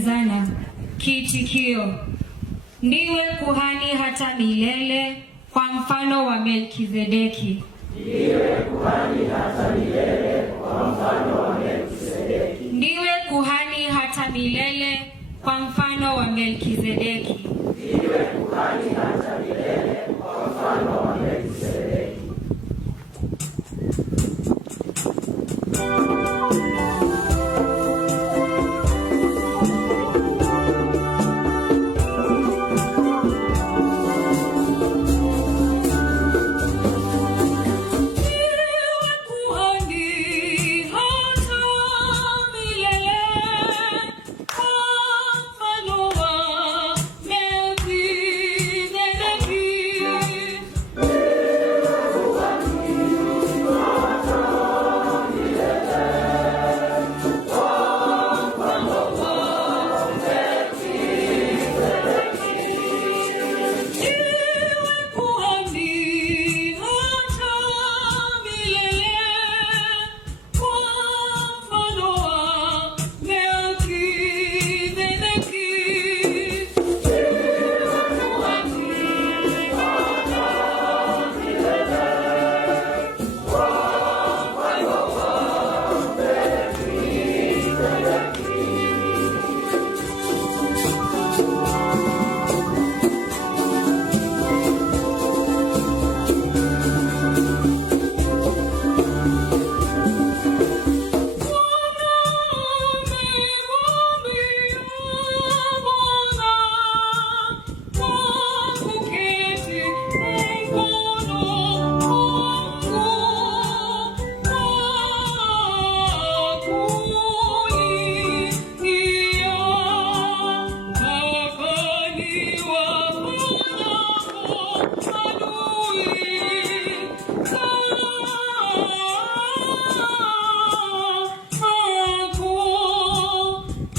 Zana. Kiitikio: ndiwe kuhani hata milele kwa mfano wa Melkizedeki. Ndiwe kuhani hata milele kwa mfano wa Melkizedeki. Ndiwe kuhani hata milele kwa mfano wa Melkizedeki. Ndiwe kuhani hata milele kwa mfano wa Melkizedeki.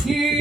Here